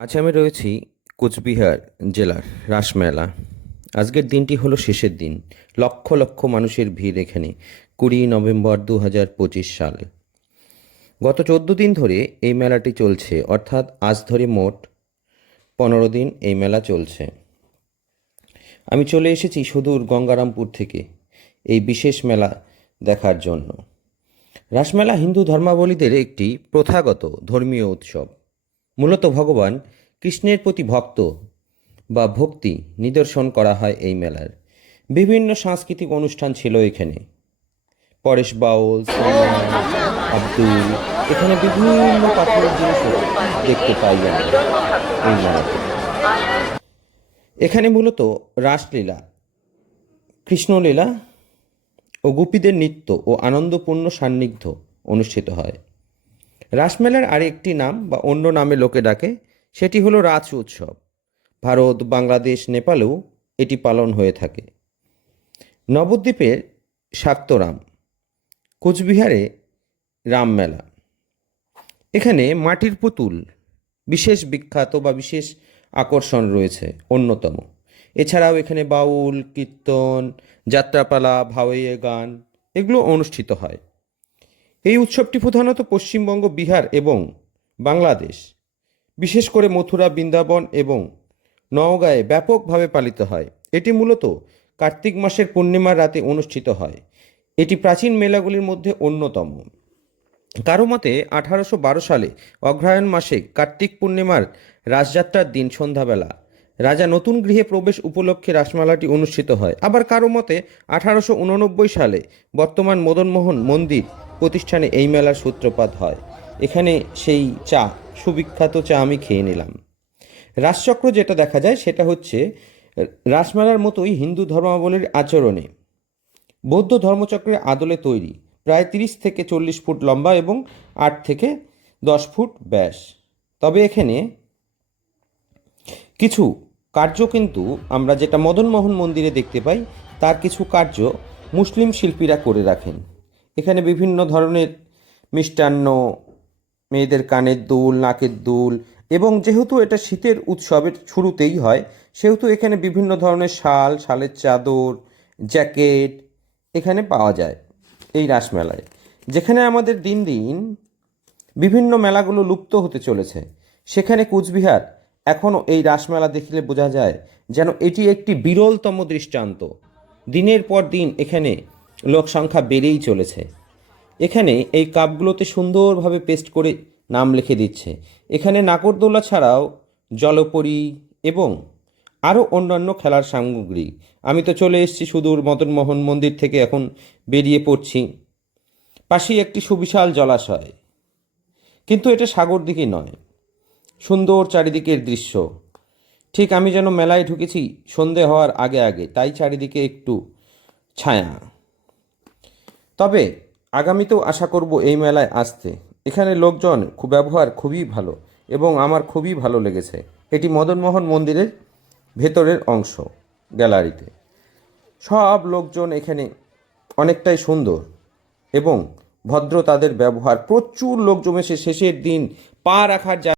আজ আমি রয়েছি কোচবিহার জেলার রাসমেলা। আজকের দিনটি হলো শেষের দিন। লক্ষ লক্ষ মানুষের ভিড় এখানে। 20 নভেম্বর 2025 সালে গত 14 দিন ধরে এই মেলাটি চলছে, অর্থাৎ আজ ধরে মোট 15 দিন এই মেলা চলছে। আমি চলে এসেছি সুদূর গঙ্গারামপুর থেকে এই বিশেষ মেলা দেখার জন্য। রাসমেলা হিন্দু ধর্মাবলম্বীদের একটি প্রথাগত ধর্মীয় উৎসব। মূলত ভগবান কৃষ্ণের প্রতি ভক্ত বা ভক্তি নিদর্শন করা হয় এই মেলার। বিভিন্ন সাংস্কৃতিক অনুষ্ঠান ছিল এখানে। পরেশ বাউল, সালমান, আব্দুল, এখানে বিভিন্ন পাথরের জিনিসও দেখতে পাই আমরা এই মেলাতে। এখানে মূলত রাসলীলা, কৃষ্ণলীলা ও গোপীদের নৃত্য ও আনন্দপূর্ণ সান্নিধ্য অনুষ্ঠিত হয়। রাসমেলার আরেকটি নাম বা অন্য নামে লোকে ডাকে, সেটি হলো রাস উৎসব। ভারত, বাংলাদেশ, নেপালেও এটি পালন হয়ে থাকে। নবদ্বীপের শাক্তরাম, কোচবিহারে রামমেলা। এখানে মাটির পুতুল বিশেষ বিখ্যাত বা বিশেষ আকর্ষণ রয়েছে অন্যতম। এছাড়াও এখানে বাউল, কীর্তন, যাত্রাপালা, ভাওয়াইয়ে গান এগুলো অনুষ্ঠিত হয়। এই উৎসবটি প্রধানত পশ্চিমবঙ্গ, বিহার এবং বাংলাদেশ, বিশেষ করে মথুরা, বৃন্দাবন এবং নওগাঁয়ে ব্যাপকভাবে পালিত হয়। এটি মূলত কার্তিক মাসের পূর্ণিমার রাতে অনুষ্ঠিত হয়। এটি প্রাচীন মেলাগুলির মধ্যে অন্যতম। কারো মতে 1812 সালে অগ্রহায়ণ মাসে কার্তিক পূর্ণিমার রাসযাত্রার দিন সন্ধ্যাবেলা রাজা নতুন গৃহে প্রবেশ উপলক্ষে রাসমেলাটি অনুষ্ঠিত হয়। আবার কারো মতে 1889 সালে বর্তমান মদনমোহন মন্দির প্রতিষ্ঠানে এই মেলার সূত্রপাত হয়। এখানে সেই চা, সুবিখ্যাত চা আমি খেয়ে নিলাম। রাসচক্র যেটা দেখা যায় সেটা হচ্ছে রাসমেলার মতোই হিন্দু ধর্মাবলীর আচরণে বৌদ্ধ ধর্মচক্রের আদলে তৈরি, প্রায় 30 থেকে 40 ফুট লম্বা এবং 8 থেকে 10 ফুট ব্যাস। তবে এখানে কিছু কার্য কিন্তু আমরা যেটা মদনমোহন মন্দিরে দেখতে পাই, তার কিছু কার্য মুসলিম শিল্পীরা করে রাখেন। এখানে বিভিন্ন ধরনের মিষ্টান্ন, মেয়েদের কানের দুল, নাকের দুল, এবং যেহেতু এটা শীতের উৎসবের শুরুতেই হয়, সেহেতু এখানে বিভিন্ন ধরনের শাল, শালের চাদর, জ্যাকেট এখানে পাওয়া যায় এই রাসমেলায়। যেখানে আমাদের দিন দিন বিভিন্ন মেলাগুলো লুপ্ত হতে চলেছে, সেখানে কোচবিহার এখনও এই রাসমেলা দেখলে বোঝা যায় যেন এটি একটি বিরলতম দৃষ্টান্ত। দিনের পর দিন এখানে লোক সংখ্যা বেড়েই চলেছে। এখানে এই কাপগুলোতে সুন্দরভাবে পেস্ট করে নাম লিখে দিচ্ছে। এখানে নাগরদোলা ছাড়াও জলপরী এবং আরও অন্যান্য খেলার সামগ্রী। আমি তো চলে এসেছি সুদূর মদনমোহন মন্দির থেকে, এখন বেরিয়ে পড়ছি। পাশেই একটি সুবিশাল জলাশয়, কিন্তু এটা সাগর দিকে নয়, সুন্দর চারিদিকের দৃশ্য। ঠিক আমি যেন মেলায় ঢুকেছি সন্ধে হওয়ার আগে আগে, তাই চারিদিকে একটু ছায়া। তবে আগামীতেও আশা করব এই মেলায় আসতে। এখানে লোকজন ব্যবহার খুবই ভালো এবং আমার খুবই ভালো লেগেছে। এটি মদনমোহন মন্দিরের ভেতরের অংশ, গ্যালারিতে সব লোকজন এখানে অনেকটাই সুন্দর এবং ভদ্র তাদের ব্যবহার। প্রচুর লোক জমেছে, শেষের দিন পা রাখার